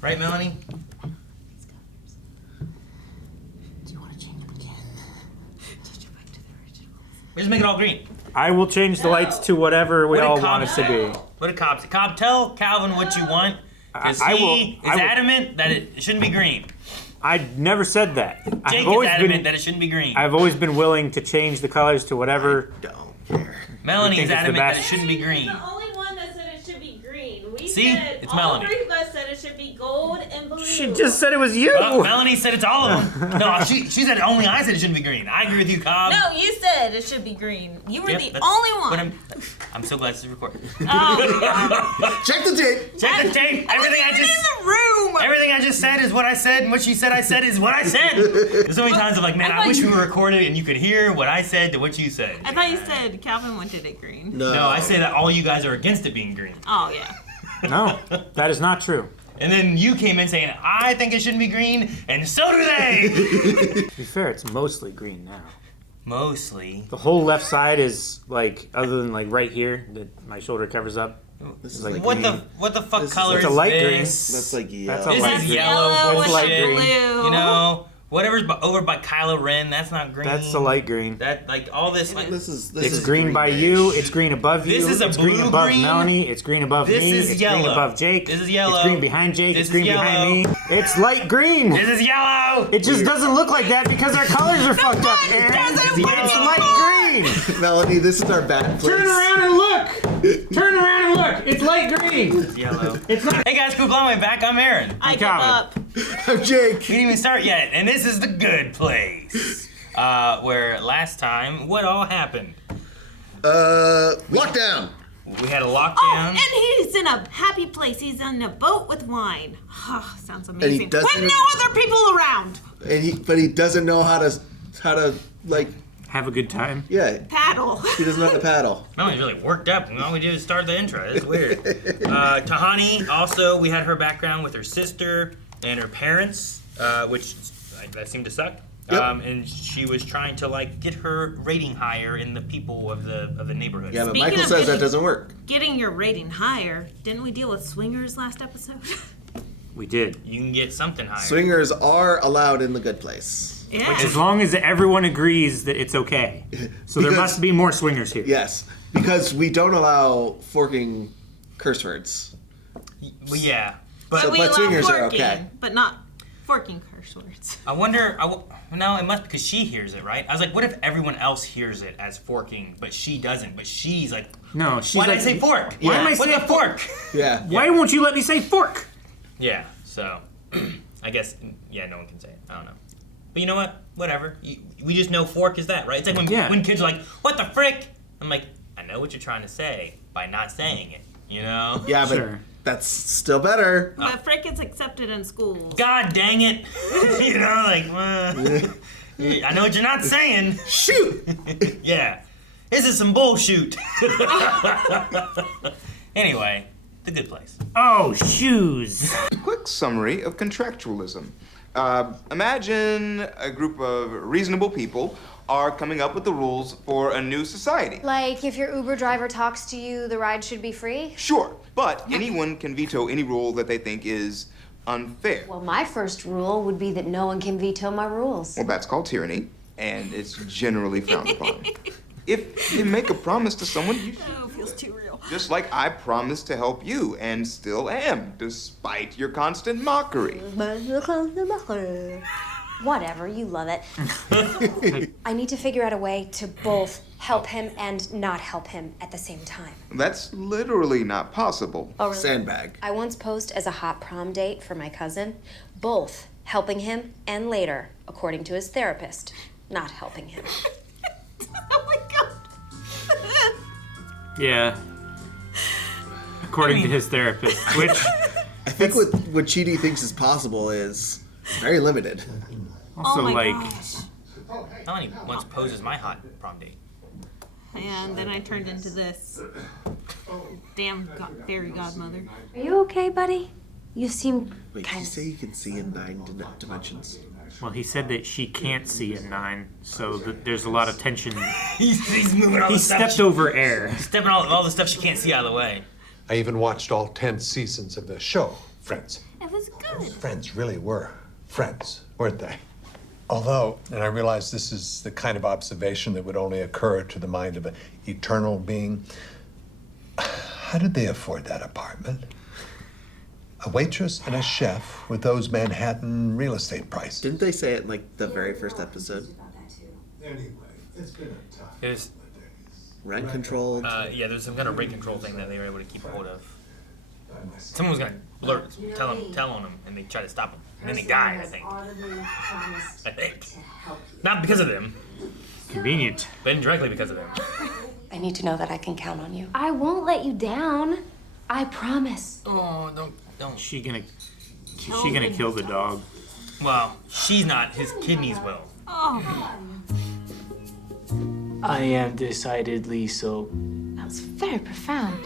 Right, Melanie? Do you want to change them again? Change it back to the original. We just make it all green. I will change the lights to whatever we all want it to be. What did Cobb say? Cobb, tell Calvin what you want, because he is adamant that it shouldn't be green. I never said that. Jake is adamant that it shouldn't be green. I've always been willing to change the colors to whatever. I don't care. Melanie is adamant that it shouldn't be green. The only one that said it should be green. We See? said It's all Melanie. 3 of us said it should be gold and blue. She just said it was you. Well, Melanie said it's all of them. No, she said only I said it shouldn't be green. I agree with you, Cobb. No, you said it should be green. You were Yep, the that's only what one. I'm so glad this is recorded. Oh, Check the tape. Check the tape. Everything I in just the room. Everything I just said is what I said, and what she said I said is what I said. There's so many times I'm like, man, I wish we were recorded and you could hear what I said to what you said. I thought you said Calvin wanted it green. No. No, I say that all you guys are against it being green. Oh, yeah. No, that is not true. And then you came in saying, I think it shouldn't be green, and so do they. To be fair, it's mostly green now. Mostly. The whole left side is like, other than like right here that my shoulder covers up. This is Like like What green. the fuck This is- color It's is a light green. this? That's like yellow. That's a This light is green. yellow That's bullshit. light green. Blue. You know, whatever's over by Kylo Ren, that's not green. That's the light green. That like all this. Like, This is It's green by you. It's green above you. This is a it's green blue above green. Melanie. It's green above This me. is It's yellow. green above Jake. This is yellow. It's green behind Jake. This It's green is behind yellow. me. It's light green. This is yellow. It just doesn't look like that because our colors are fucked up, Aaron. It's light green. Melanie, this is our bad place. Turn around and look. Turn around and look. It's light green. It's yellow. It's not. Hey guys, cool blowing back. I'm Aaron. I give Calvin. up. I'm Jake. We didn't even start yet, and this is the good place. Where last time, what all happened? Lockdown. We had a Oh, lockdown. and he's in a happy place. He's in a boat with wine. Oh, sounds amazing. doesn't With even- no other people around. But he doesn't know how to like, Have a good time. yeah. Paddle. He doesn't know how to paddle. Melody's really worked up, and all we did is start the intro. It's weird. Tahani, also, we had her background with her sister and her parents, which that seemed to suck. Yep. And she was trying to like get her rating higher in the people of the neighborhood. Yeah, but Speaking Michael of says that getting- doesn't work. Getting your rating higher. Didn't we deal with swingers last episode? We did. You can get something higher. Swingers are allowed in the good place. Yeah. As long as everyone agrees that it's okay. So there Because- must be more swingers here. Yes, because we don't allow forking curse words. Well, yeah, But but we but allow swingers are forking, okay. but not forking curse words. I wonder. No, it must because she hears it, right? I was like, what if everyone else hears it as forking, but she doesn't? But she's like, No, she's why did like, I say fork? Why am I What's saying a fork? Yeah. Why won't you let me say fork? Yeah, so I guess no one can say it. I don't know, but you know what? Whatever. We just know fork is that, right? It's like when kids are like, "What the frick?" I'm like, I know what you're trying to say by not saying it. You know? Yeah, but Sure. that's still better. But frick is accepted in schools. God dang it! You know, like, I know what you're not saying. Shoot! Yeah, this is some bullshit. Anyway, the good place. Oh, shoes. Quick summary of contractualism. Imagine a group of reasonable people are coming up with the rules for a new society. Like, if your Uber driver talks to you, the ride should be free? Sure, but anyone can veto any rule that they think is unfair. Well, my first rule would be that no one can veto my rules. Well, that's called tyranny, and it's generally frowned upon. If you make a promise to someone, you Oh, feels too real. just like I promised to help you and still am, despite your constant mockery. Whatever, you love it. I need to figure out a way to both help him and not help him at the same time. That's literally not possible. Oh, really? Sandbag. I once posed as a hot prom date for my cousin, both helping him and later, according to his therapist, not helping him. Oh my god. Yeah. According to his therapist, which I think what Chidi thinks is possible is very limited. also Oh my like gosh. Melanie once posed as my hot prom date. And then I turned into this damn fairy godmother. Are you okay, buddy? You seem Wait, did kind you of... say you can see in 9 dimensions? well, he said that she can't see in 9, so there's a lot of tension. He's moving all He the stuff. stepped over air. Stepping all the stuff she can't see out of the way. I even watched all 10 seasons of the show, friends. It was good. Friends really were friends, weren't they? Although, and I realize this is the kind of observation that would only occur to the mind of an eternal being, how did they afford that apartment? A waitress and a chef with those Manhattan real estate prices. Didn't they say it in like the very first episode? Anyway, it's been a tough It was, Rent controlled. yeah, there's some kind of rate control thing that they were able to keep a hold of. Someone was gonna tell on him, and they tried to stop him. And then he died, I think. Not because of them, Convenient. but indirectly because of them. I need to know that I can count on you. I won't let you down. I promise. Oh, don't. She gonna kill the dog. Well, she's not. His kidneys will. Oh, I am decidedly so. that was very profound.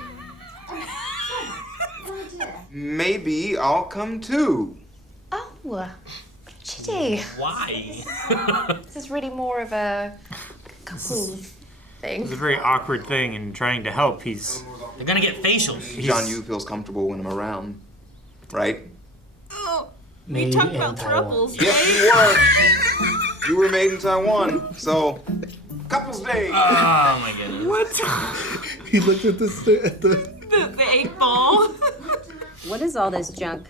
Maybe I'll come too. Oh, Chidi. Why? This is really more of a couple thing. It's a very awkward thing, and trying to help, he's... They're gonna get facials. John Yu feels comfortable when I'm around, right? Oh, Made we talked in about Taiwan. Throuples, Yes, right? you were made in Taiwan, so couples day. Oh my goodness. He looked at The 8 ball. What is all this junk?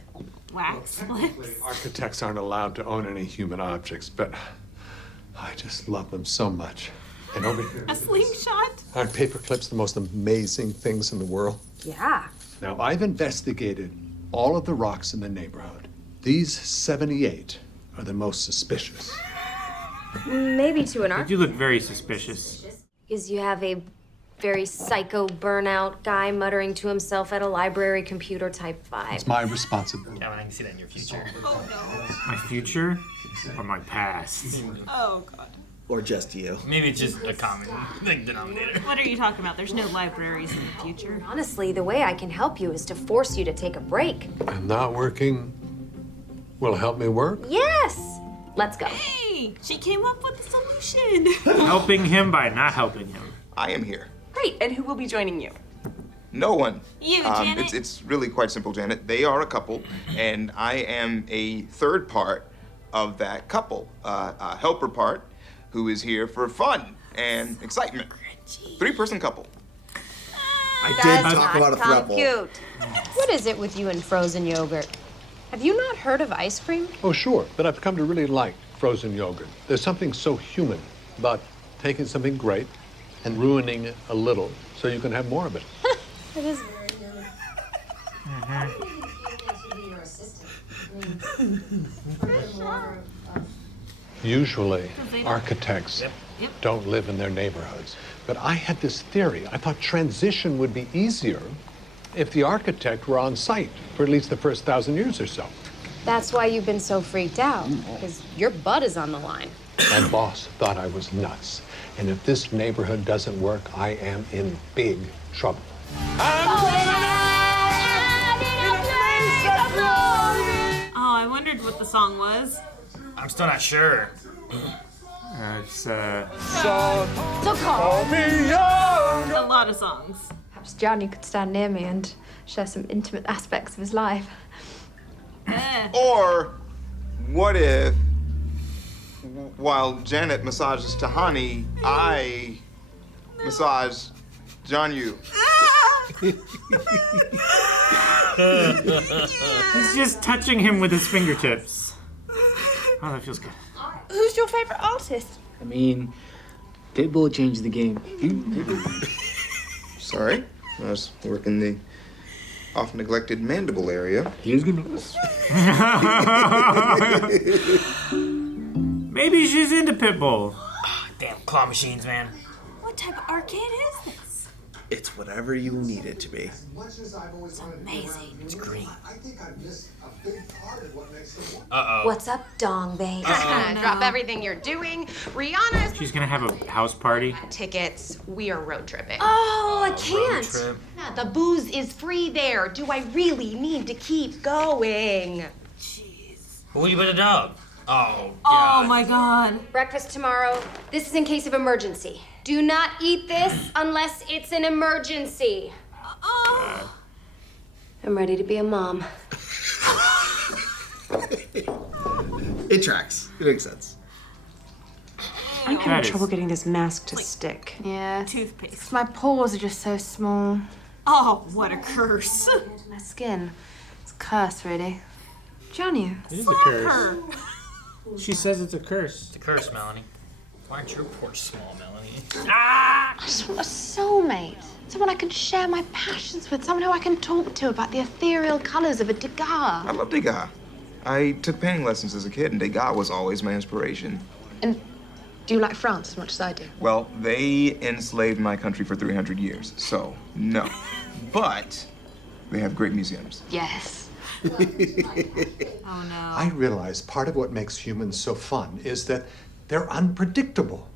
Wax flips. Architects aren't allowed to own any human objects, but I just love them so much. And over here, A slingshot. aren't paper clips the most amazing things in the world? Yeah. Now, I've investigated all of the rocks in the neighborhood. These 78 are the most suspicious. Maybe to an You architect. look very suspicious. Because you have a very psycho burnout guy muttering to himself at a library computer type vibe. It's my responsibility. Calvin, I can see that in your future. My future or my past? Oh, God. Or just you. Maybe it's just a common denominator. What are you talking about? There's no libraries in the future. Honestly, the way I can help you is to force you to take a break. And not working will help me work? Yes! Let's go. Hey, she came up with a solution. Helping him by not helping him. I am here. Great, and who will be joining you? No one. You, Janet. It's really quite simple, Janet. They are a couple, and I am a third part of that couple, a helper part, who is here for fun and excitement. 3-person couple. I did talk about a throuple. Cute. What is it with you and frozen yogurt? Have you not heard of ice cream? Oh, sure, but I've come to really like frozen yogurt. There's something so human about taking something great and ruining it a little so you can have more of it. It is. Usually, architects don't live in their neighborhoods. But I had this theory. I thought transition would be easier if the architect were on site for at least the first 1,000 years or so. That's why you've been so freaked out, because your butt is on the line. My boss thought I was nuts. And if this neighborhood doesn't work, I am in big trouble. Oh, I wondered what the song was. I'm still not sure. It's, So call me. A lot of songs. Perhaps Johnny could stand near me and share some intimate aspects of his life. Or what if, while Janet massages Tahani, I massage John Yu? he's just touching him with his fingertips. Oh, that feels good. Who's your favorite artist? I mean, Pitbull changed the game. Sorry, I was working the oft-neglected mandible area. He's gonna. Maybe she's into Pitbull. Damn claw machines, man. What type of arcade is this? It's whatever you need it to be. It's amazing. It's green. What's up, dong babe? Drop everything you're doing. Rihanna's She's gonna have a house party. tickets. We are road tripping. Oh, I can't. Trip. Yeah, the booze is free there. Do I really need to keep going? What you put a dog? Oh, Oh God. my God. Breakfast tomorrow. This is in case of emergency. Do not eat this unless it's an emergency. Oh. I'm ready to be a mom. It tracks. It makes sense. I'm having trouble getting this mask to stick. Yeah. Toothpaste. My pores are just so small. Oh, what a curse. My skin. It's a curse, really. Johnny. It is a curse. She says it's a curse. It's a curse, Melanie. Why aren't your pores small, Melanie? I just want a soulmate. Someone I can share my passions with. Someone who I can talk to about the ethereal colors of a Degas. I love Degas. I took painting lessons as a kid, and Degas was always my inspiration. And do you like France as much as I do? Well, they enslaved my country for 300 years, so no. But they have great museums. Yes. Oh, no. I realize part of what makes humans so fun is that they're unpredictable.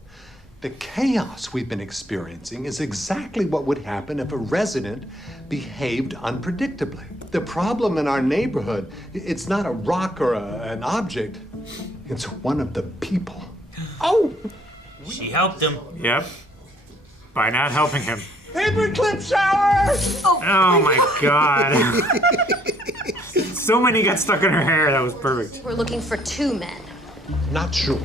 The chaos we've been experiencing is exactly what would happen if a resident behaved unpredictably. The problem in our neighborhood, it's not a rock or an object, it's one of the people. Oh! She helped him. Yep. By not helping him. Paperclip shower! Oh my god. So many got stuck in her hair. That was perfect. We're looking for 2 men. Not sure.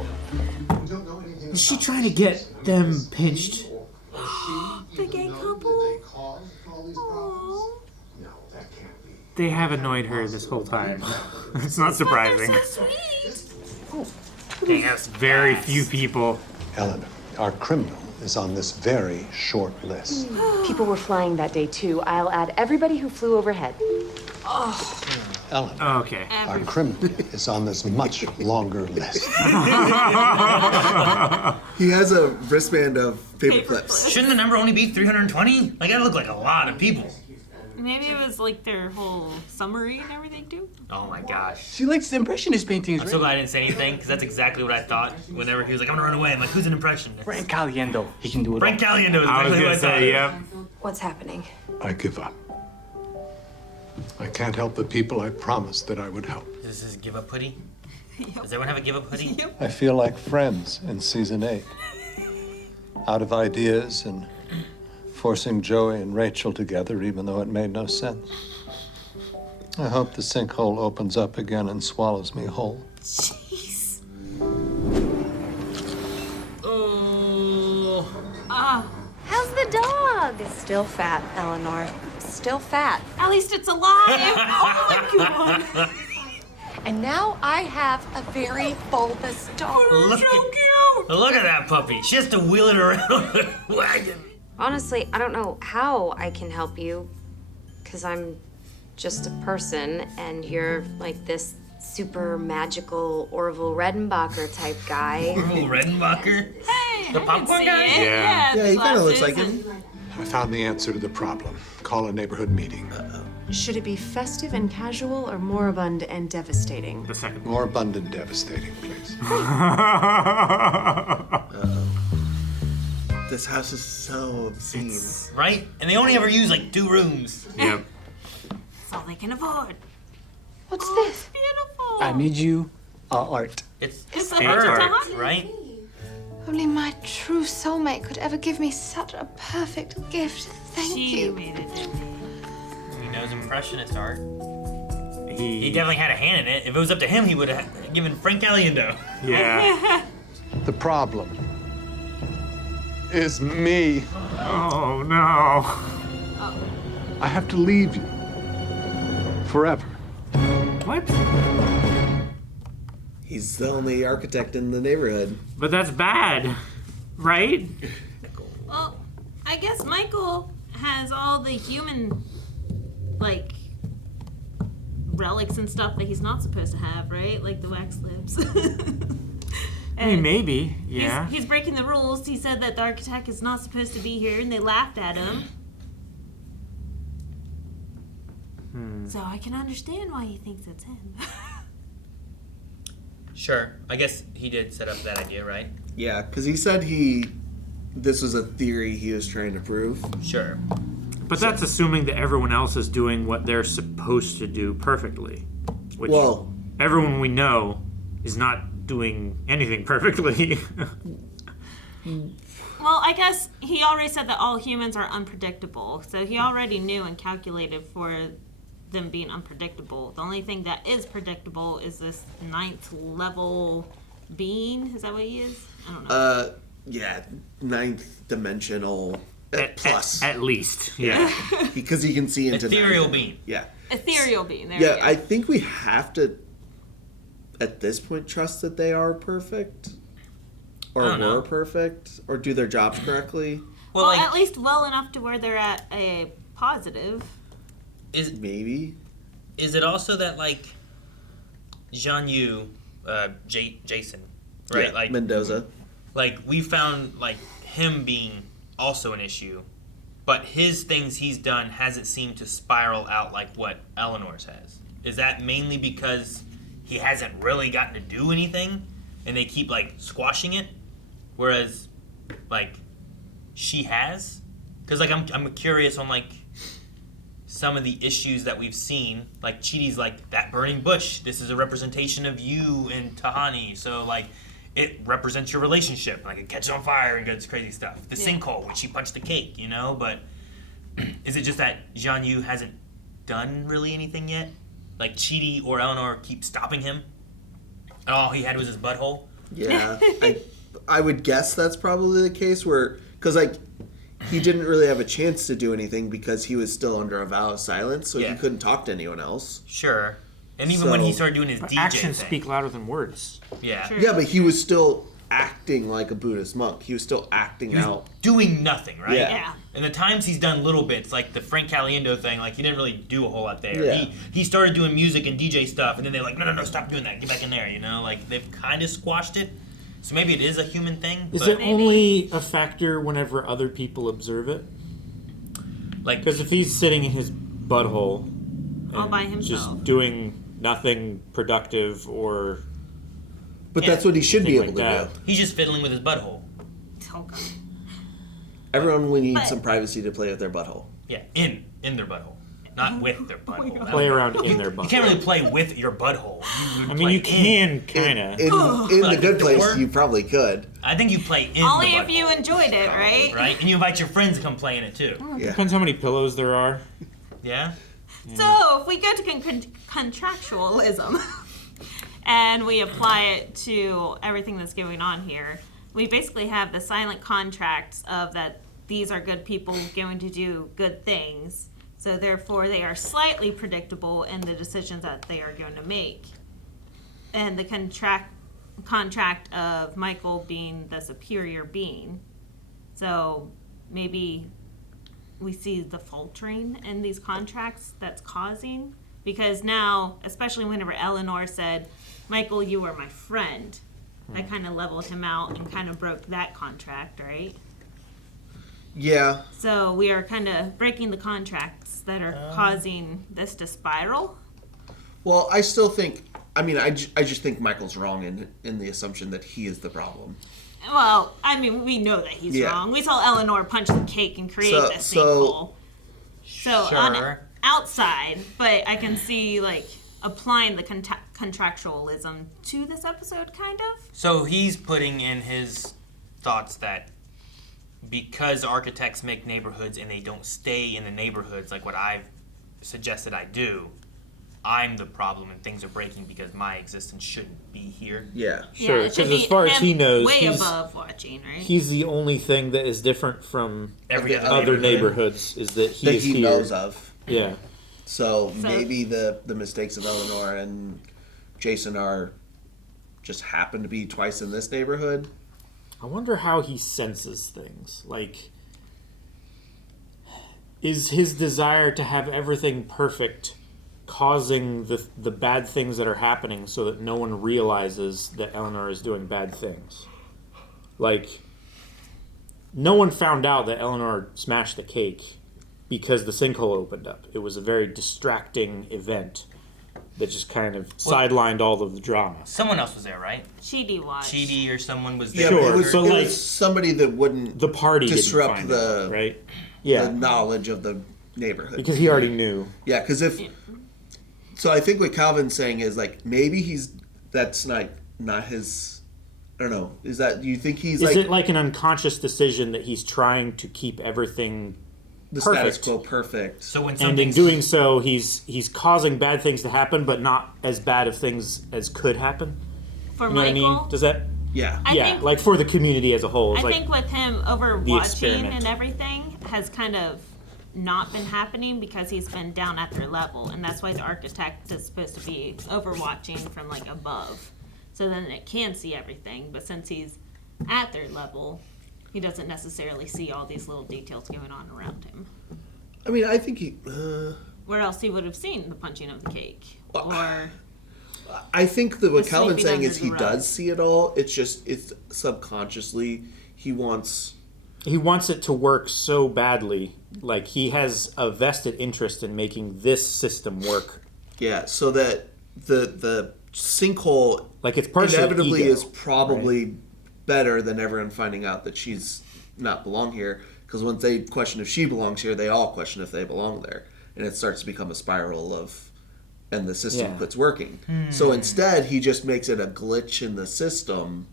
Is she trying to get them pinched? The gay couple. Aww. They have annoyed her this whole time. It's not surprising. So sweet. Dang, that's very few people. Eleanor, our criminal is on this very short list. People were flying that day, too. I'll add everybody who flew overhead. Eleanor, Okay. our criminal is on this much longer list. He has a wristband of paper clips. Shouldn't the number only be 320? Like, that looked like a lot of people. Maybe it was like their whole summary and everything too. Oh my gosh. She likes the impressionist paintings, I'm so glad I didn't say anything, because that's exactly what I thought whenever he was like, I'm gonna run away. I'm like, who's an impressionist? Frank Caliendo. He can do it Frank Caliendo is I was exactly what gonna I thought. say, yep. What's happening? I give up. I can't help the people I promised that I would help. Is this give up hoodie? Does everyone have a give up hoodie? Yep. I feel like Friends in season 8. Out of ideas and forcing Joey and Rachel together even though it made no sense. I hope the sinkhole opens up again and swallows me whole. Jeez. Oh. How's the dog? Still fat, Eleanor. Still fat. At least it's alive. Oh my god. And now I have a very bulbous dog. Look at that puppy. She has to wheel it around the wagon. Honestly, I don't know how I can help you, because I'm just a person, and you're like this super magical Orville Redenbacher type guy. Orville Redenbacher? Hey, The I can popcorn see guy? it. Yeah. Yeah, he kind of looks glasses like and- him. I found the answer to the problem. Call a neighborhood meeting. Should it be festive and casual or moribund and devastating? The second. More abundant, devastating, please. This house is so obscene. Right? And they only ever use like 2 rooms. Yep. That's all they can afford. What's Oh, this? it's beautiful. I made you art. It's It's a art, art, right? Only my true soulmate could ever give me such a perfect gift. Thank She you. made it, didn't he? He knows impressionist art. He He definitely had a hand in it. If it was up to him, he would have given Frank Caliendo. Yeah. The problem is me. Oh no. I have to leave you. Forever. What? He's the only architect in the neighborhood. But that's bad, right? Well, I guess Michael has all the human, like, relics and stuff that he's not supposed to have, right? Like the wax lips. I mean, maybe. Yeah. He's breaking the rules. He said that the architect is not supposed to be here, and they laughed at him. So I can understand why he thinks it's him. Sure. I guess he did set up that idea, right? Yeah, because he said this was a theory he was trying to prove. Sure. But that's assuming that everyone else is doing what they're supposed to do perfectly. Which Well, everyone we know is not doing anything perfectly. Well, I guess he already said that all humans are unpredictable, so he already knew and calculated for them being unpredictable. The only thing that is predictable is this 9th level being. Is that what he is? I don't know. Yeah, 9th dimensional plus. At least, yeah. Because he can see into Ethereal 9th. being. Yeah. Ethereal being. There we Yeah, go. I think we have to, at this point, trust that they are perfect. Or were perfect. Or do their jobs correctly. Well, like, at least well enough to where they're at a positive. Maybe. Is it also that, like, Jean-Yu, Jason, right? Yeah, like Mendoza. Like, we found, like, him being also an issue, but his things he's done hasn't seemed to spiral out like what Eleanor's has. Is that mainly because he hasn't really gotten to do anything, and they keep, like, squashing it, whereas, like, she has? Because, like, I'm curious on, like, some of the issues that we've seen. Like, Chidi's like, that burning bush, this is a representation of you and Tahani, so, like, it represents your relationship. Like, it catches on fire and does crazy stuff. The sinkhole, when she punched the cake, you know? But is it just that Jean-Yu hasn't done really anything yet? Like, Chidi or Eleanor keep stopping him? And all he had was his butthole? Yeah. I would guess that's probably the case where... Because, like, he didn't really have a chance to do anything because he was still under a vow of silence, so he couldn't talk to anyone else. Sure. And even when he started doing his DJ actions thing. speak louder than words. Yeah. Sure. Yeah, but he was still acting like a Buddhist monk. He was still acting out. Doing nothing, right? Yeah. And the times he's done little bits, like the Frank Caliendo thing, like, he didn't really do a whole lot there. Yeah. He started doing music and DJ stuff, and then they're like, no, stop doing that. Get back in there, you know? Like, they've kind of squashed it. So maybe it is a human thing. Is but it only a factor whenever other people observe it? Like, because if he's sitting in his butthole all by and himself, just doing nothing productive or... But that's what he should be able to do. He's just fiddling with his butthole. Oh, God. Everyone will need some privacy to play with their butthole. Yeah, in their butthole. Not with their butthole. Play around in their butthole. You can't really play with your butthole. I mean, you can, kind of. In the good place, you probably could. I think you play in Only the if you enjoyed it, right? Right? And you invite your friends to come play in it, too. Depends how many pillows there are. Yeah? So, if we go to contractualism and we apply it to everything that's going on here, we basically have the silent contracts of that these are good people going to do good things. So therefore, they are slightly predictable in the decisions that they are going to make. And the contract of Michael being the superior being. So maybe we see the faltering in these contracts that's causing. Because now, especially whenever Eleanor said, Michael, you are my friend, I kind of leveled him out and kind of broke that contract, right? Yeah. So we are kind of breaking the contracts that are causing this to spiral. Well, I still think... I mean, I just think Michael's wrong in the assumption that he is the problem. Well, I mean, we know that he's wrong. We saw Eleanor punch the cake and create this sinkhole. So on outside, but I can see, like, applying the contractualism to this episode, kind of. So he's putting in his thoughts that because architects make neighborhoods and they don't stay in the neighborhoods like what I've suggested I do, I'm the problem and things are breaking because my existence shouldn't be here. Yeah. Sure, because as far as he knows, way above watching, right? He's the only thing that is different from every other neighborhoods is that he is here. Knows of. Yeah. So maybe the mistakes of Eleanor and Jason are just happen to be twice in this neighborhood. I wonder how he senses things. Like, is his desire to have everything perfect causing the bad things that are happening so that no one realizes that Eleanor is doing bad things? Like, no one found out that Eleanor smashed the cake because the sinkhole opened up. It was a very distracting event that just kind of sidelined all of the drama. Someone else was there, right? Chidi watched. Chidi or someone was Yeah, there. sure, it was somebody that wouldn't the party disrupt didn't find the out, right? Yeah, the knowledge of the neighborhood because he already knew. Yeah, because if so, I think what Calvin's saying is like maybe that's not his. I don't know. Is that, do you think he's Is it like an unconscious decision that he's trying to keep everything the perfect. status quo perfect. So when And in doing so, he's causing bad things to happen, but not as bad of things as could happen. For You know Michael, what I mean? Does that? Yeah. I think, like for the community as a whole. It's I like, think with him overwatching experiment. and everything has kind of not been happening because he's been down at their level, and that's why the architect is supposed to be overwatching from like above, so then it can see everything. But since he's at their level, he doesn't necessarily see all these little details going on around him. I mean, I think he. Where else he would have seen the punching of the cake, or I think that what the Calvin's sweeping saying is under he the rug. does see it all. It's just it's subconsciously he wants it to work so badly. Like he has a vested interest in making this system work. Yeah, so that the sinkhole like it's partially inevitably ego, is probably better than everyone finding out that she's not belong here. Because once they question if she belongs here, they all question if they belong there, and it starts to become a spiral of, and the system quits working. So instead, he just makes it a glitch in the system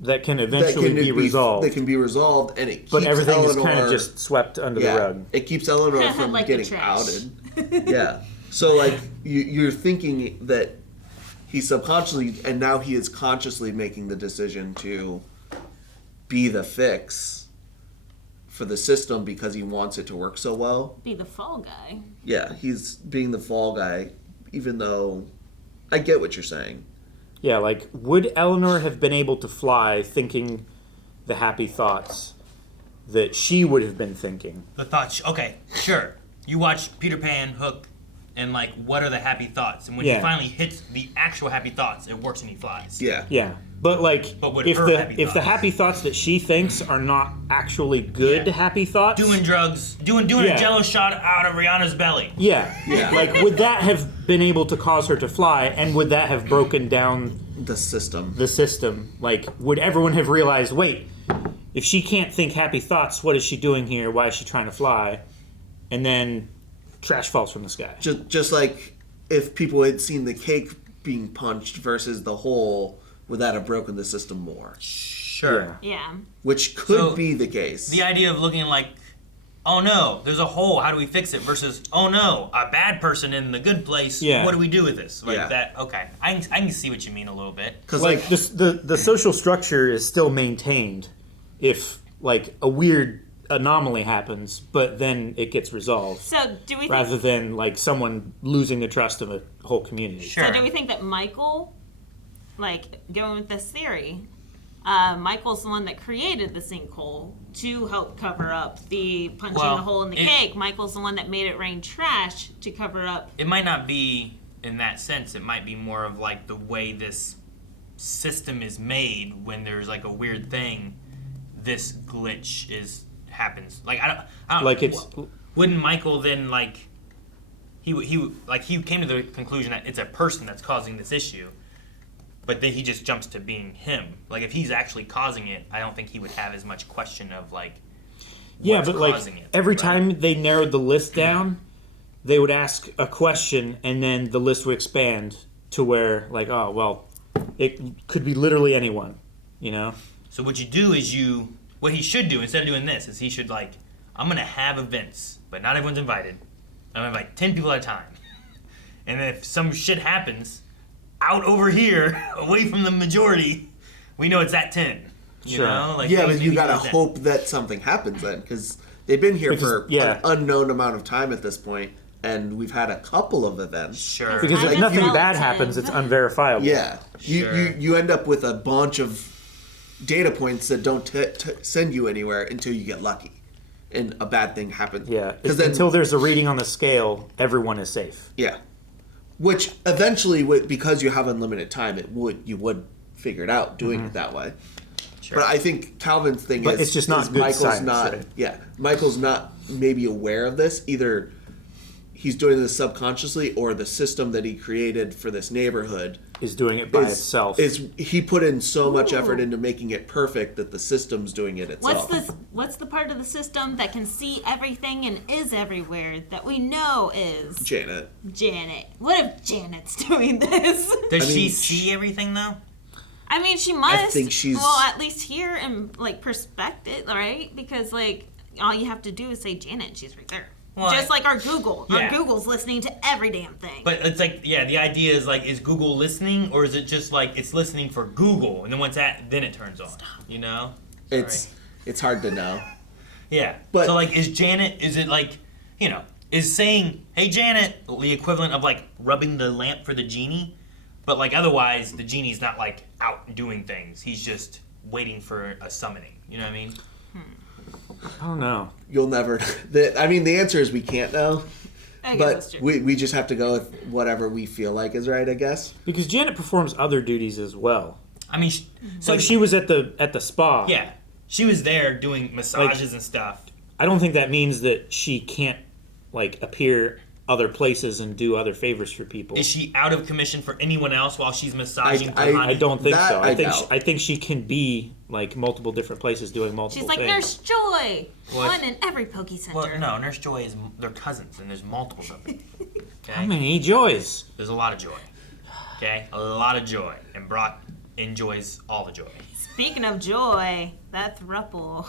that can eventually be resolved. That can be resolved, and it keeps but everything Eleanor, is kind of just swept under the rug. It keeps Eleanor from Like the getting trash. outed. Yeah. So like you're thinking that he subconsciously, and now he is consciously making the decision to be the fix for the system because he wants it to work so well. be the fall guy. Yeah, he's being the fall guy, even though I get what you're saying. Yeah, like, would Eleanor have been able to fly thinking the happy thoughts that she would have been thinking? The thoughts, okay, sure. You watch Peter Pan, Hook, and like, what are the happy thoughts? And when he finally hits the actual happy thoughts, it works and he flies. Yeah. Yeah. But like, But if the happy thoughts that she thinks are not actually good happy thoughts, Doing drugs, doing a jello shot out of Rihanna's belly. yeah, like would that have been able to cause her to fly, and would that have broken down the system? Like, would everyone have realized, wait, if she can't think happy thoughts, what is she doing here? Why is she trying to fly? And then trash falls from the sky. Just like if people had seen the cake being punched versus the hole, would that have broken the system more? Sure. Yeah. Which could be the case. The idea of looking like, oh no, there's a hole, how do we fix it? Versus, oh no, a bad person in the good place, what do we do with this? Like that, okay. I can see what you mean a little bit. Because like the social structure is still maintained if like a weird anomaly happens, but then it gets resolved. So do we rather than like someone losing the trust of a whole community? Sure. So do we think that Michael, like going with this theory, Michael's the one that created the sinkhole to help cover up the punching the hole in the cake? Michael's the one that made it rain trash to cover up. It might not be in that sense. It might be more of like the way this system is made. When there's like a weird thing, this glitch happens. Like I don't like it's. Wouldn't Michael then like he came to the conclusion that it's a person that's causing this issue, but then he just jumps to being him. Like if he's actually causing it, I don't think he would have as much question of like what's causing it. Every time they narrowed the list down, they would ask a question and then the list would expand to where like, oh well, it could be literally anyone, you know. So what you do is what he should do instead of doing this is he should like, I'm gonna have events, but not everyone's invited. I'm gonna invite 10 people at a time, and then if some shit happens out over here, away from the majority, we know it's at 10. You know? Like, yeah, but you gotta hope that something happens then, because they've been here for an unknown amount of time at this point, and we've had a couple of events. Sure. Because if nothing bad happens, it's unverifiable. Yeah. You end up with a bunch of data points that don't send you anywhere until you get lucky and a bad thing happens. Yeah, until there's a reading on the scale, everyone is safe. Yeah. Which eventually, because you have unlimited time, you would figure it out doing it that way. Sure. But I think Calvin's thing is it's just not good Michael's science, not. right? Yeah, Michael's not maybe aware of this. Either he's doing this subconsciously, or the system that he created for this neighborhood is doing it by itself. He put in so much effort into making it perfect that the system's doing it itself. What's the part of the system that can see everything and is everywhere that we know is Janet? What if Janet's doing this? Does she see everything though? I mean, she must. I think she's at least hear and like perspective, right? Because like all you have to do is say Janet, and she's right there. Well, Just like our Google. Yeah. Our Google's listening to every damn thing. But it's like, yeah, the idea is like, is Google listening, or is it just like it's listening for Google, and then once then it turns on? You know? It's hard to know. Yeah. But so like, is it like, is saying, "Hey Janet," the equivalent of like rubbing the lamp for the genie? But like otherwise, the genie's not like out doing things. He's just waiting for a summoning. You know what I mean? I don't know. You'll never. The answer is we can't know. I guess But that's true. we just have to go with whatever we feel like is right, I guess. Because Janet performs other duties as well. I mean, so she was at the spa. Yeah, she was there doing massages and stuff. I don't think that means that she can't like appear other places and do other favors for people. Is she out of commission for anyone else while she's massaging? I don't think so. I doubt. think she can be like multiple different places doing multiple She's like things. Nurse Joy. What? One in every Poke Center. Well, no, Nurse Joy they're cousins, and there's multiples of them. Okay? How many joys? There's a lot of joy. Okay? A lot of joy. And Brock enjoys all the joy. Speaking of joy, that throuple.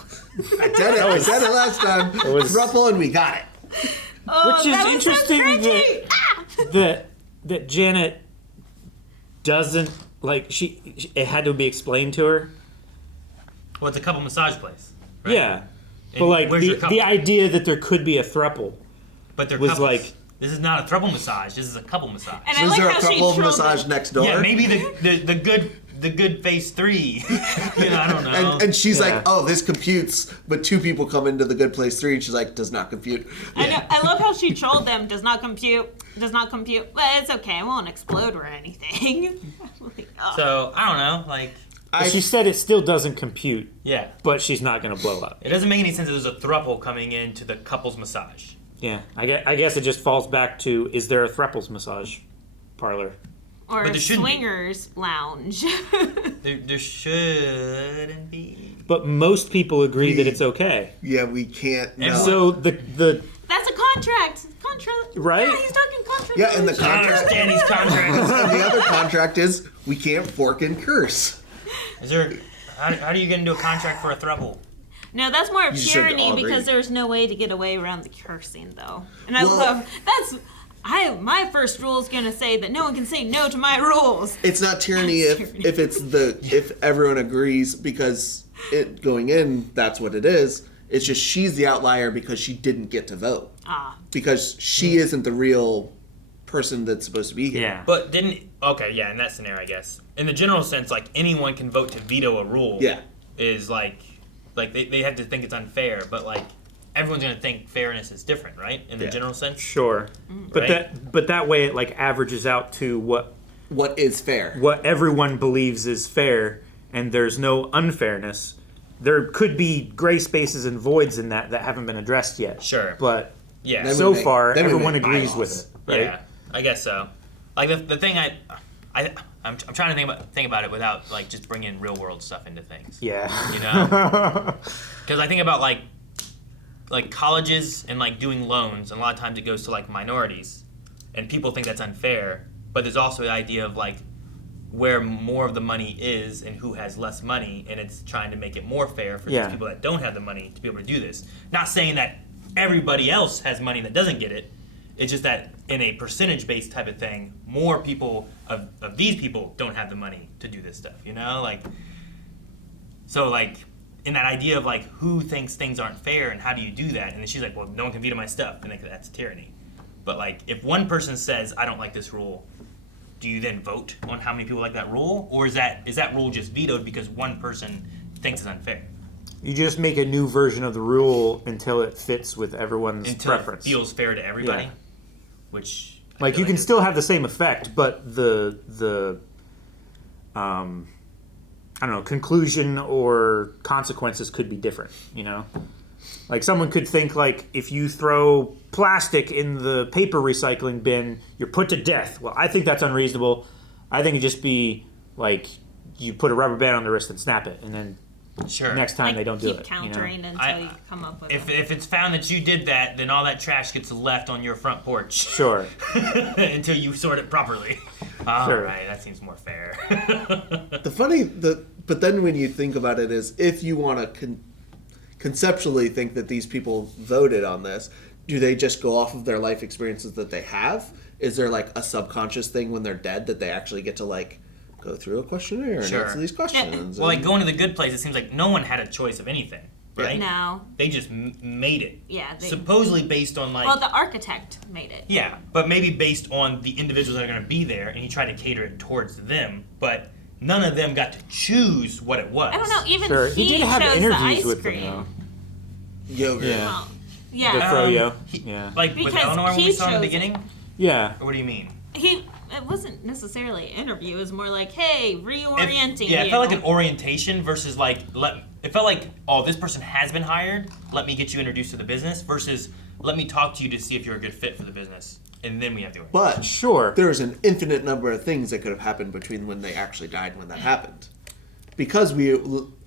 I said it last time. Throuple, and we got it. Oh, Which is that was so interesting cringy. that Janet doesn't like it had to be explained to her. Well, it's a couple massage place. Right? Yeah. And But like where's your couple? the idea that there could be a throuple But they're was couples. like This is not a throuple massage. This is a couple massage. And So I is like there a how she throuple trolled massage them. next door? Yeah, maybe the good phase 3. I don't know. And she's Yeah. like, oh, this computes, but 2 people come into the good place 3, and she's like, does not compute. I know. I love how she trolled them. Does not compute. Does not compute. Well, it's okay. It won't explode or anything. Like, oh. So, I don't know. Like, she said it still doesn't compute, yeah. but she's not going to blow up. It doesn't make any sense that there's a throuple coming into the couple's massage. Yeah, I guess it just falls back to, is there a throuples massage parlor? Or But a there shouldn't be. swingers lounge. There shouldn't be. But most people agree that it's okay. Yeah, we can't. No. So the That's a contract. Contract. Right? Yeah, he's talking contract. Yeah, and the I don't contract. understand these contracts. And the other contract is we can't fork and curse. Is there? How do you get into a contract for a throuple? No, that's more of You should tyranny all agree. because there's no way to get away around the cursing, though. And I Well- love my first rule is gonna say that no one can say no to my rules. It's not tyranny if everyone agrees, because it going in, that's what it is. It's just she's the outlier because she didn't get to vote. Because she isn't the real person that's supposed to be here. yeah. But in that scenario, I guess. In the general sense, like anyone can vote to veto a rule. Yeah. Is like they have to think it's unfair, but like everyone's gonna think fairness is different, right? In the Yeah. general sense. Sure. But Right? that way it like averages out to What is fair? what everyone believes is fair, and there's no unfairness. There could be gray spaces and voids in that haven't been addressed yet. Sure. But Yeah. Then so we make- far then we everyone make agrees bylaws. with it, right? Yeah, I guess so. Like the thing I'm trying to think about it without like just bringing real world stuff into things. Yeah. You know, because I think about like colleges and like doing loans, and a lot of times it goes to like minorities, and people think that's unfair. But there's also the idea of like where more of the money is and who has less money, and it's trying to make it more fair for Yeah. these people that don't have the money to be able to do this. Not saying that everybody else has money that doesn't get it. It's just that in a percentage-based type of thing, more people of these people don't have the money to do this stuff, you know? Like, so like, in that idea of like, who thinks things aren't fair and how do you do that? And then she's like, well, no one can veto my stuff, and that's tyranny. But like, if one person says, I don't like this rule, do you then vote on how many people like that rule? Or is that rule just vetoed because one person thinks it's unfair? You just make a new version of the rule until it fits with everyone's Until preference. it feels fair to everybody? Yeah. Which Like you can still have the same effect, but the I don't know, conclusion or consequences could be different, you know? Like someone could think like if you throw plastic in the paper recycling bin, you're put to death. Well, I think that's unreasonable. I think it'd just be like you put a rubber band on the wrist and snap it, and then Sure. next time Like, they don't do keep it. countering You know? until you come up with If it's found that you did that, then all that trash gets left on your front porch. Sure. Until you sort it properly. All Sure. right, that seems more fair. But then when you think about it is if you want to conceptually think that these people voted on this, do they just go off of their life experiences that they have? Is there like a subconscious thing when they're dead that they actually get to like go through a questionnaire and answer these questions? Well, like going to the good place, it seems like no one had a choice of anything, right? No. They just made it. Yeah. Supposedly based on like. Well, the architect made it. Yeah, but maybe based on the individuals that are going to be there, and he tried to cater it towards them, but none of them got to choose what it was. I don't know. Even he did have chose interviews the ice with cream. them, Yogurt. Yeah. Well, yeah. The froyo. Yeah. Like with Because Eleanor when he we saw in the chose beginning? Yeah. Or what do you mean? It wasn't necessarily an interview. It was more like, hey, reorienting Yeah, you. it felt like an orientation versus like it felt like, oh, this person has been hired. Let me get you introduced to the business versus let me talk to you to see if you're a good fit for the business, and then we have to. But sure, there's an infinite number of things that could have happened between when they actually died and when that happened, because we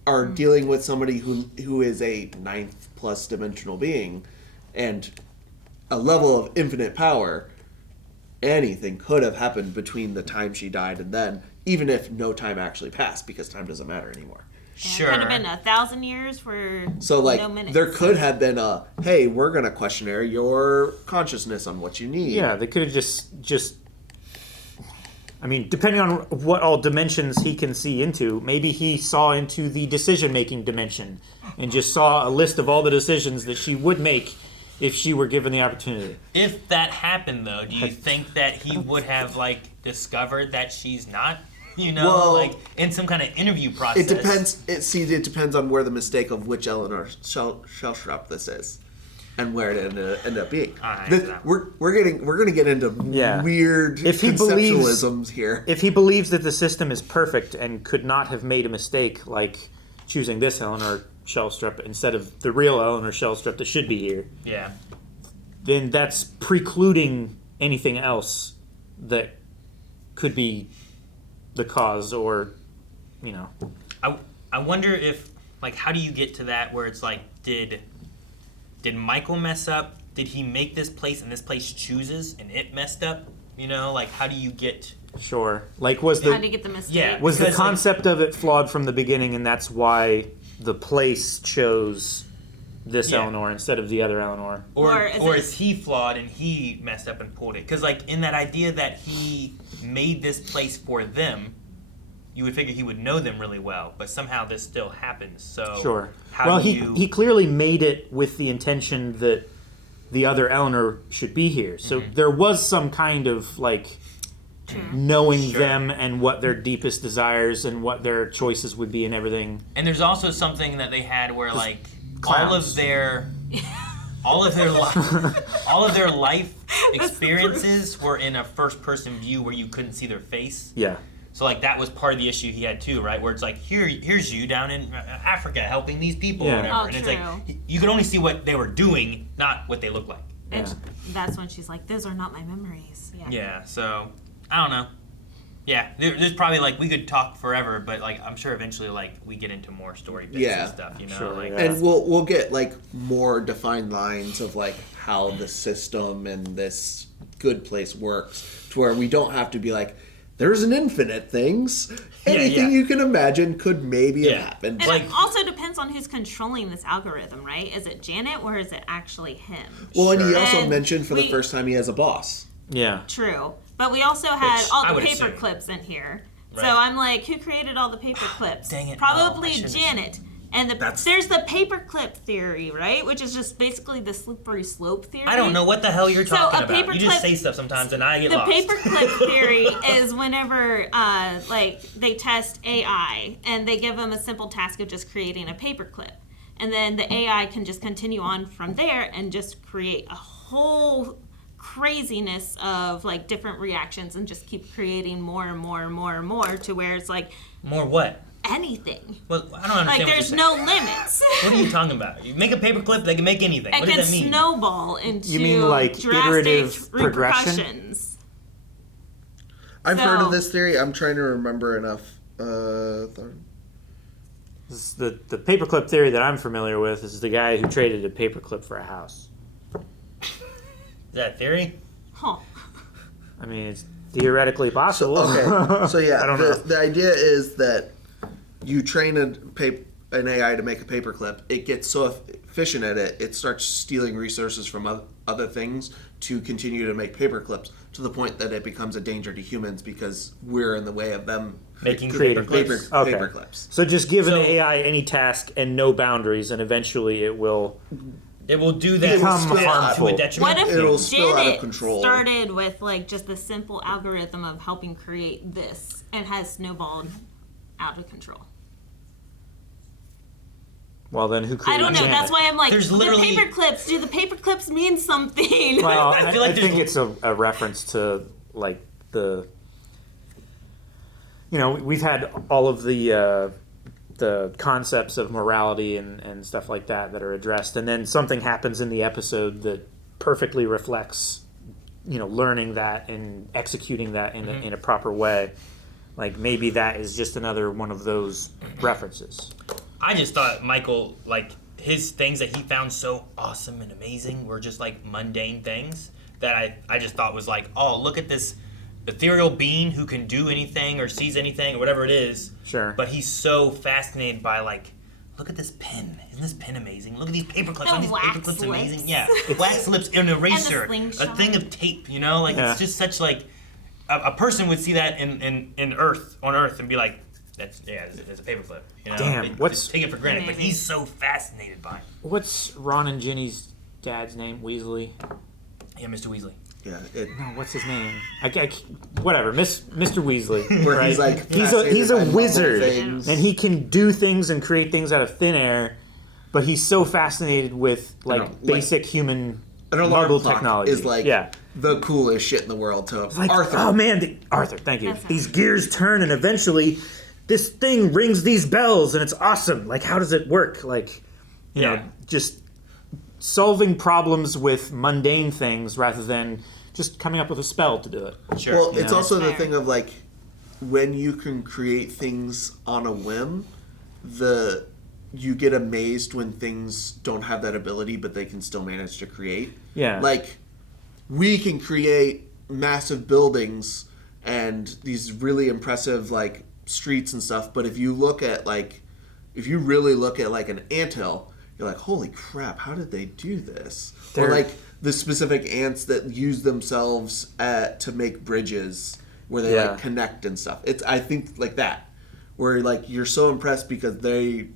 are dealing with somebody who is a 9th plus dimensional being, and a level of infinite power. Anything could have happened between the time she died and then, even if no time actually passed, because time doesn't matter anymore. Sure. It could have been 1,000 years for So, like, no minutes. there could have been a, hey, we're going to questionnaire your consciousness on what you need. Yeah, they could have just. I mean, depending on what all dimensions he can see into, maybe he saw into the decision-making dimension and just saw a list of all the decisions that she would make if she were given the opportunity. If that happened, though, do you think that he would have like discovered that she's not? You know, Well, like in some kind of interview process. It depends. It depends on where the mistake of which Eleanor Shellstrop this is, and where it ended up being. We're gonna get into weird conceptualisms here. If he believes that the system is perfect and could not have made a mistake, like choosing this Eleanor Shellstrop instead of the real Eleanor Shellstrop that should be here, yeah, then that's precluding anything else that could be the cause, or you know. I wonder if, like, how do you get to that where it's like, did Michael mess up? Did he make this place and this place chooses and it messed up? You know, like, how do you get? Sure. Like, how do you get the mistake? Yeah, was the concept of it flawed from the beginning, and that's why the place chose this Eleanor instead of the other Eleanor? Or is he flawed and he messed up and pulled it? Because, like, in that idea that he made this place for them, you would figure he would know them really well, but somehow this still happens. So sure. How do he clearly made it with the intention that the other Eleanor should be here. So there was some kind of like knowing them and what their deepest desires and what their choices would be and everything. And there's also something that they had where like clowns. all of their life experiences were in a first person view where you couldn't see their face. Yeah. So like that was part of the issue he had too, right? Where it's like here's you down in Africa helping these people or whatever, and it's like you could only see what they were doing, not what they looked like. And that's when she's like, "Those are not my memories." Yeah. So I don't know. Yeah, there's probably like we could talk forever, but like I'm sure eventually like we get into more story bits and stuff, you know. Like, and we'll get like more defined lines of like how the system and this good place works, to where we don't have to be like, there's an infinite things. Anything you can imagine could maybe have happened. And it also depends on who's controlling this algorithm, right? Is it Janet or is it actually him? Well, and he also mentioned for the first time he has a boss. Yeah. True. But we also had all the paper clips in here. Right. So I'm like, who created all the paper clips? Dang it. Probably Janet. And there's the paperclip theory, right? Which is just basically the slippery slope theory. I don't know what the hell you're talking about. You just paperclip- say stuff sometimes and I get The lost. paperclip theory is whenever like they test AI and they give them a simple task of just creating a paperclip. And then the AI can just continue on from there and just create a whole craziness of like different reactions and just keep creating more and more and more and more to where it's like more what? Anything. Well, I don't understand. Like what there's you're no saying. limits. What are you talking about? You make a paperclip, they can make anything. It What does can that mean? snowball into You mean like iterative progression? repercussions. I've heard of this theory. I'm trying to remember enough. The paperclip theory that I'm familiar with is the guy who traded a paperclip for a house. Is that a theory? Huh. I mean, it's theoretically possible. So yeah, I don't know. The idea is that you train an AI to make a paperclip, it gets so efficient at it, it starts stealing resources from other things to continue to make paperclips to the point that it becomes a danger to humans because we're in the way of them Making creating paperclips. paperclips. So just give an So- AI any task and no boundaries, and eventually it will. It will do that Become to harmful. a detriment. What if It'll spill out of Janet control. started with like just the simple algorithm of helping create this and has snowballed out of control? Well, then who created I don't know. Janet? That's why I'm like, There's the literally- paper clips. Do the paper clips mean something? Well, I feel like I think there's- it's a reference to like the. You know, we've had all of the concepts of morality and stuff like that are addressed, and then something happens in the episode that perfectly reflects, you know, learning that and executing that in a proper way. Like maybe that is just another one of those references. I just thought Michael, like, his things that he found so awesome and amazing were just, like, mundane things that I just thought was like, oh, look at this ethereal being who can do anything or sees anything or whatever it is. Sure. But he's so fascinated by, like, look at this pen. Isn't this pen amazing? Look at these paper clips. Aren't these wax paper clips lips. amazing? Yeah. Wax lips, an eraser, a slingshot. thing of tape, you know? Like, Yeah. it's just such, like, a person would see that on Earth, and be like, it's a paperclip. You know? Damn, They what's- take it for granted, but Amazing. he's so fascinated by it. What's Ron and Ginny's dad's name? Weasley. Yeah, Mr. Weasley. Yeah, No, what's his name? Whatever, Mr. Weasley. where right? he's like he's fascinated a by wizard, things. and he can do things and create things out of thin air. But he's so fascinated with like know, like, basic human An alarm Muggle clock technology. is like yeah. the coolest shit in the world to Like, Arthur. oh man, Arthur, thank you. That's These gears turn, and eventually, this thing rings these bells, and it's awesome. Like, how does it work? Like, you know, just solving problems with mundane things rather than just coming up with a spell to do it. Sure. Well, You it's know? also the Fair. thing of like when you can create things on a whim, you get amazed when things don't have that ability, but they can still manage to create. Yeah. Like we can create massive buildings and these really impressive like streets and stuff, but if you really look at like an anthill, you're like, holy crap, how did they do this? Or like the specific ants that use themselves to make bridges where they like connect and stuff. I think like that, where like you're so impressed because they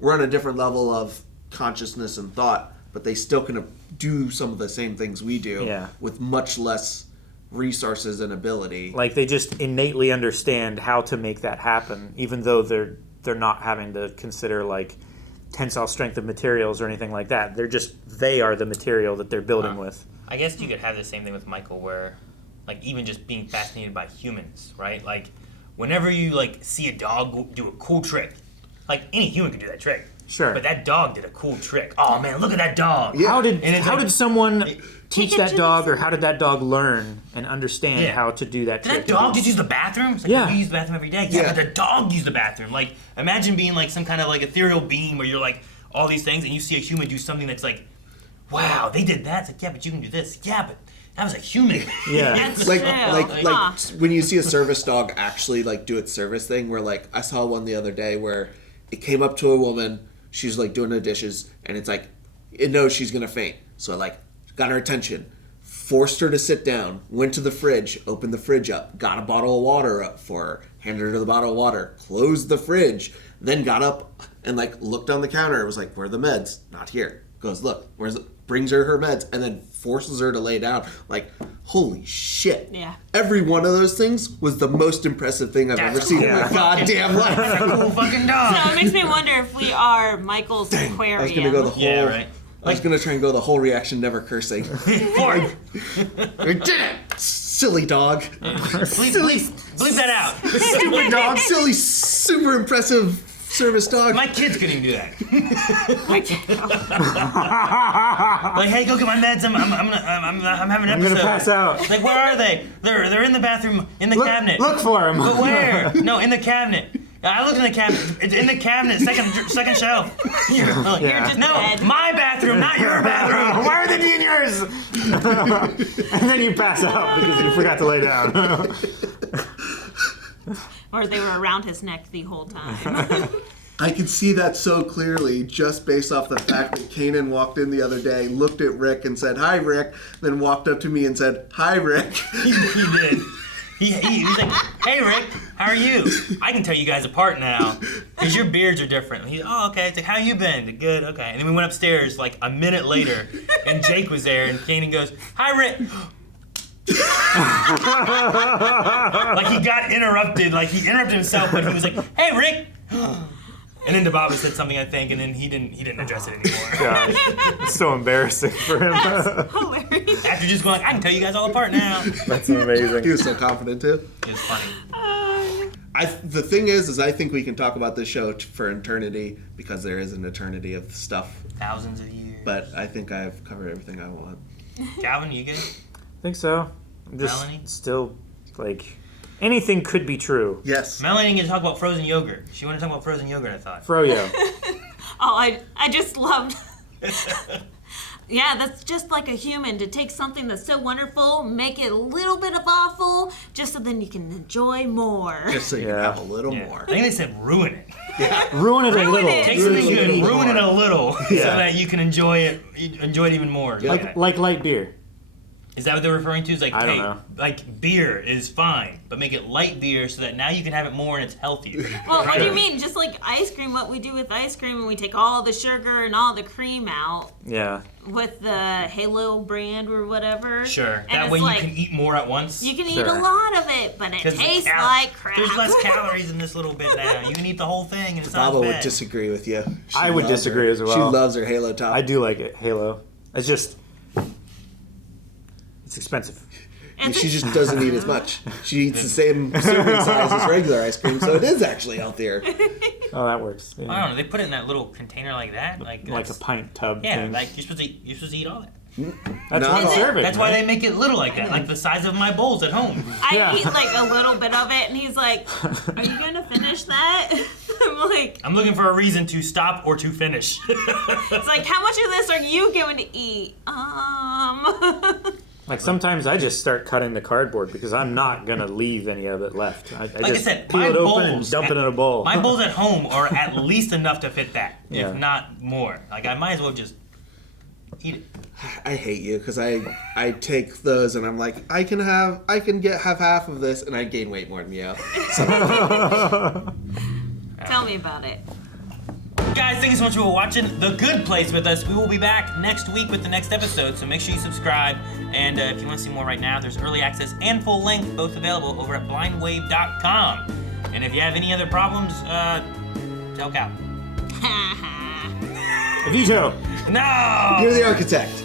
were on a different level of consciousness and thought, but they still can do some of the same things we do with much less resources and ability. Like they just innately understand how to make that happen, even though they're not having to consider like tensile strength of materials or anything like that. They are the material that they're building with. I guess you could have the same thing with Michael, where, like, even just being fascinated by humans, right? Like, whenever you like see a dog do a cool trick, like any human could do that trick. Sure. But that dog did a cool trick. Oh man, look at that dog. Yeah. How did And it's like- someone teach Take it that to dog, the- or how did that dog learn and understand Yeah. how to do that Did trick? that dog just use the bathroom? It's like, Yeah. you use the bathroom every day. Yeah, but the dog used the bathroom. Like, imagine being like some kind of like ethereal being where you're like all these things and you see a human do something that's like, wow, they did that. It's like, yeah, but you can do this. Yeah, but that was a human. Yeah. That's like true. like when you see a service dog actually like do its service thing, where like I saw one the other day where it came up to a woman, she's like doing the dishes, and it's like it knows she's gonna faint, so it like got her attention, forced her to sit down, went to the fridge, opened the fridge up, got a bottle of water up for her, handed her the bottle of water, closed the fridge, then got up and like looked on the counter. It was like, where are the meds? Not here. Goes, look, where's it? Brings her meds, and then forces her to lay down. Like, holy shit. Yeah. Every one of those things was the most impressive thing I've ever seen in my goddamn life. That's a cool fucking dog. So it makes me wonder if we are Michael's aquarium. I was gonna go the whole. Yeah, right. I was gonna try and go the whole reaction, never cursing. I did it, silly dog. Bleep that out. Stupid dog, silly, super impressive service dog. My kids couldn't even do that. Like, hey, go get my meds. I'm having an I'm episode. gonna pass out. Like, where are they? They're in the bathroom, in the cabinet. Look for him. But where? No, in the cabinet. I looked in the cabinet. It's in the cabinet, second shelf. You're just no, dead. my bathroom, not your bathroom. Why are they doing yours? And then you pass out because you forgot to lay down. Or they were around his neck the whole time. I can see that so clearly just based off the fact that Kanan walked in the other day, looked at Rick and said, "Hi, Rick," then walked up to me and said, "Hi, Rick." He did. He was like, "Hey, Rick, how are you? I can tell you guys apart now because your beards are different." He's, "Oh, okay." It's like, "How you been?" Good, okay. And then we went upstairs like a minute later, and Jake was there, and Kanan goes, "Hi, Rick." Like he got interrupted. Like he interrupted himself, but he was like, "Hey, Rick." And then Dababa said something, I think, and then he didn't address it anymore. Gosh, it's so embarrassing for him. That's hilarious. After just going, I can tell you guys all apart now. That's amazing. He was so confident too. It was funny. The thing is I think we can talk about this show for eternity because there is an eternity of stuff. Thousands of years. But I think I've covered everything I want. Calvin, you good? I think so. I'm just Melanie? still like anything could be true. Yes. Melanie didn't get to talk about frozen yogurt. She wanted to talk about frozen yogurt, I thought. Froyo. Oh, I just loved. Yeah, that's just like a human to take something that's so wonderful, make it a little bit of awful, just so then you can enjoy more. Just so you can have a little more. I think they said ruin it. Ruin it a little. Take something good, ruin it a little, so that you can enjoy it even more. Like light beer. Is that what they're referring to? Is like, I don't hey, know. like beer is fine, but make it light beer so that now you can have it more and it's healthier. Well, what do you mean? Just like ice cream, what we do with ice cream, and we take all the sugar and all the cream out Yeah. with the Halo brand or whatever. Sure. And That it's way you like, can eat more at once. You can eat Sure. a lot of it, but it 'Cause the tastes like crap. There's less calories in this little bit now. You can eat the whole thing and it's not Baba bad. would disagree with you. I would disagree as well. She loves her Halo top. I do like it, Halo. It's just it's expensive. She just doesn't eat as much. She eats the same serving size as regular ice cream, so it is actually healthier. Oh, that works. Yeah. I don't know. They put it in that little container like that, like Like a that's- pint tub Yeah, thing. like you're supposed to eat all that. That's No. one serving. That's why right? they make it little like that, like the size of my bowls at home. I eat like a little bit of it, and he's like, "Are you gonna finish that?" I'm like, I'm looking for a reason to stop or to finish. "It's like, how much of this are you going to eat?" Like sometimes I just start cutting the cardboard because I'm not gonna leave any of it left. I Like I just said, peel my it open and bowls dump it in a bowl. My bowls at home are at least enough to fit that, Yeah. if not more. Like I might as well just eat it. I hate you because I take those and I'm like, I can have half of this and I gain weight more than you. Tell me about it. Guys, thank you so much for watching The Good Place with us. We will be back next week with the next episode, so make sure you subscribe. And if you want to see more right now, there's early access and full length, both available over at blindwave.com. And if you have any other problems, tell Cal. Vito! No! You're the architect.